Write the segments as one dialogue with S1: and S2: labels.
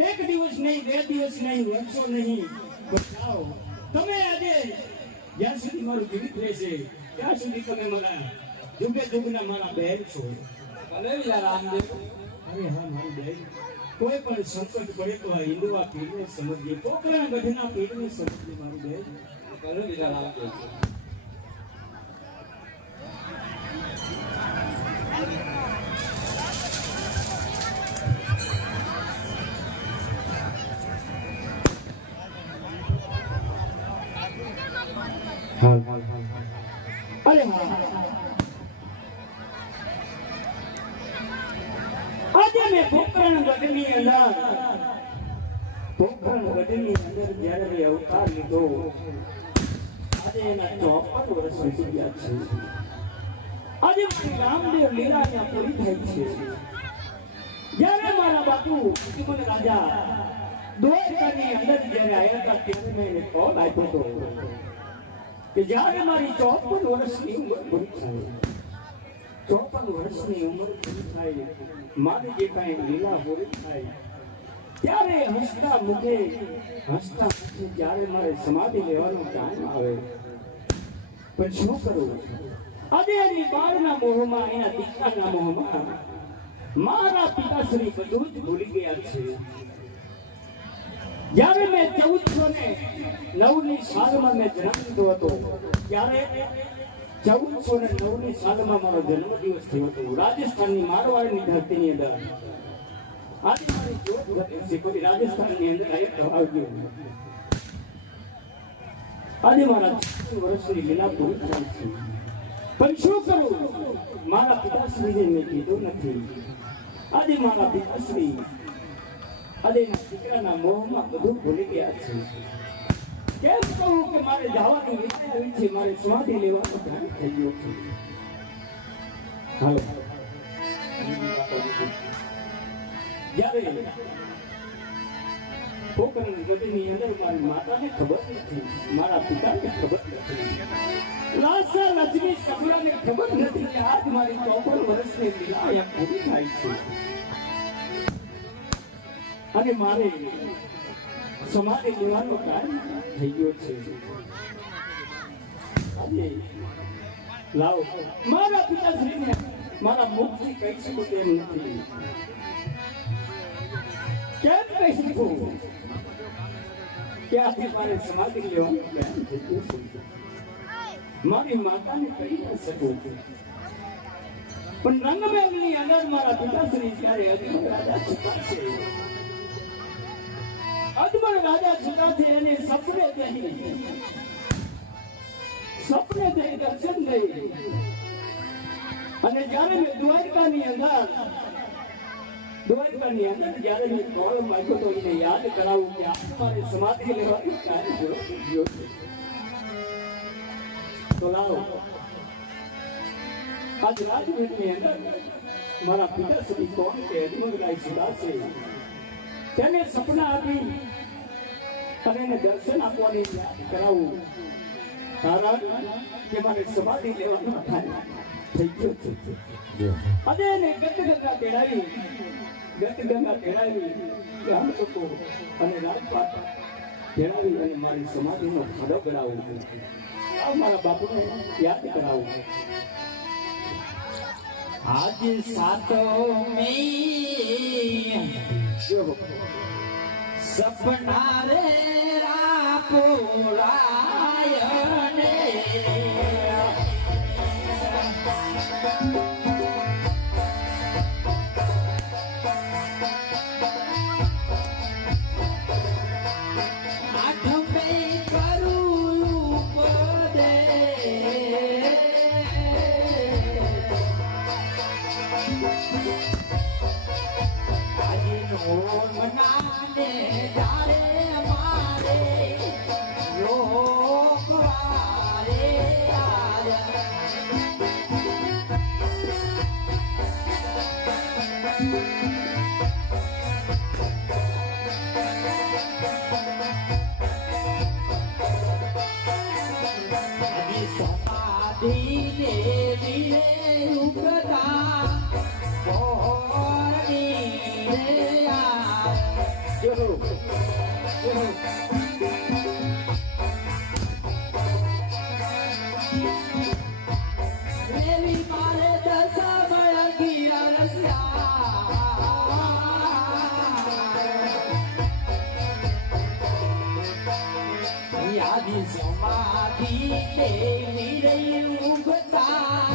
S1: એક દિવસ નહીં બે દિવસ નહીં વર્ષો નહીં પણ જાઓ તમે આજે જ્યાં સુધી મારું જીવિત રહેશે ત્યાં સુધી તમે મારા જુગે જુગના મારા બહેન છો
S2: ભલે વીરા રામદેવ
S1: અરે હા મારી બહેન કોઈ પણ સંકટ પડે તો આ હિન્દુઆ પીરને સમજીએ પોકરણ ગઢના પીરને સમજીએ મારી બહેન
S2: ભલે વીરા રામદેવ
S1: હાલ હાલ હાલ અરે હા આજે મેં પોકરણ ગઢની અંદર પોકરણ ગઢની અંદર જ્યારે મેં અવતાર લીધો આજે એના ચોપન વર્ષ વીતી ગયા છે આજે મારી રામદેવ લીલા ત્યાં પૂરી થઈ છે જ્યારે મારા બાપુ મને રાજા દ્વારકાની અંદર જ્યારે આવ્યા હતા ત્યારે મેં એને કોલ આપ્યો હતો કે જ્યારે મારી ચોપન વર્ષની ઉંમર પૂરી થાય, ચોપન વર્ષની ઉંમર પૂરી થાય, મારી જે કાંઈ લીલા પૂરી થાય, ત્યારે હસતા મુખે હસતા મુખે જ્યારે મારે સમાધિ લેવાનો ટાઈમ આવે, પણ શું કરું? આજે એની બાળના મોહમાં, એના દીકરાના મોહમાં, મારા પિતાશ્રી બધું જ ભૂલી ગયા છે. જ્યારે મેં ચૌદસો ને નવની સાલમાં મેં જન્મ લીધો હતો, ત્યારે ચૌદસો ને નવની સાલમાં મારો જન્મ દિવસ થયો હતો. રાજસ્થાનની મારવાડની ધરતીની અંદર. આજે મારી જોત ઘટે છે. કોઈ રાજસ્થાનની અંદર આવી આવ્યો આજે મારા વર્ષની લીલા પૂરી થાય છે. પણ શું કરું? મારા પિતાશ્રીને મેં કીધું નથી. આજે મારા પિતાશ્રી આજે એના દીકરાના મોહમાં બધું ભૂલી ગયા છે. કેમ કહું કે મારે જવાની વિચાર છે, મારે સ્વાદી લેવાનો ધ્યાન થઈ ગયો છે. હાલો. જ્યારે છોકરાની ગતિની અંદર મારી માતાને ખબર નથી, મારા પિતાને ખબર નથી. લાસા રજની ખબર નથી કે આજ મારી ચોપન વર્ષની લીલા પૂરી થાય છે. અને મારે સમાધિ લેવાનો ટાઈમ થઈ ગયો છે આજે લાવો મારા પિતાશ્રીને મારા મુખથી કહી શકું તેમ નથી કેમ કહી શકું કે આજે મારે સમાધિ લેવાનો ટાઈમ થઈ ગયો છે મારી માતાને કહી ન શકું પણ રંગમેલની અંદર મારા પિતાશ્રી જ્યારે અજમલ રાજા છુપાશે અજમલ રાજા છુપાશે એને સપને દઈ સપને દઈ દર્શન દઈ અને જ્યારે મેં દ્વારકાની અંદર દ્વારકાની અંદર જ્યારે મેં કોળ માગ્યો તો એને યાદ કરાવું કે મારે સમાધિ લેવાની પૂરો થઈ તો લાવો. આજ રાજવીરની અંદર મારા પિતાશ્રી કોણ કે અજમલરાય સુદાસે તેને સપના આપી અને એને દર્શન આપવાની કરાવું. કારણ કે મારે સમાધિ લેવાનો થાય થઈ ગયો છે. અને એને ગત ગંગા તેડાવી ગત ગંગા તેડાવી કે આમ લોકો અને રાજપાટ તેડાવી અને મારી સમાધિનો ખડો કરાવું. મારા બાપુને યાદ કરાવું.
S2: આજ સાતો મી સપના 你的影无扩散。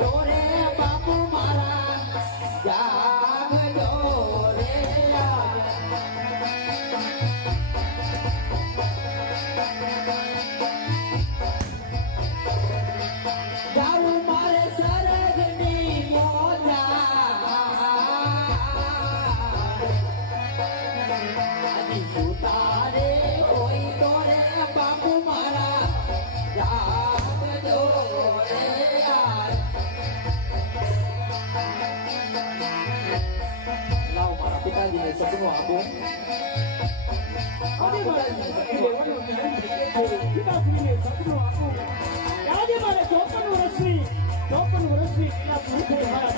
S2: રે બાપુ મારા સપનું આપો આજે મારે ચોપન વર્ષની ચોપન વર્ષની એના પૂરી
S1: થઈ મારા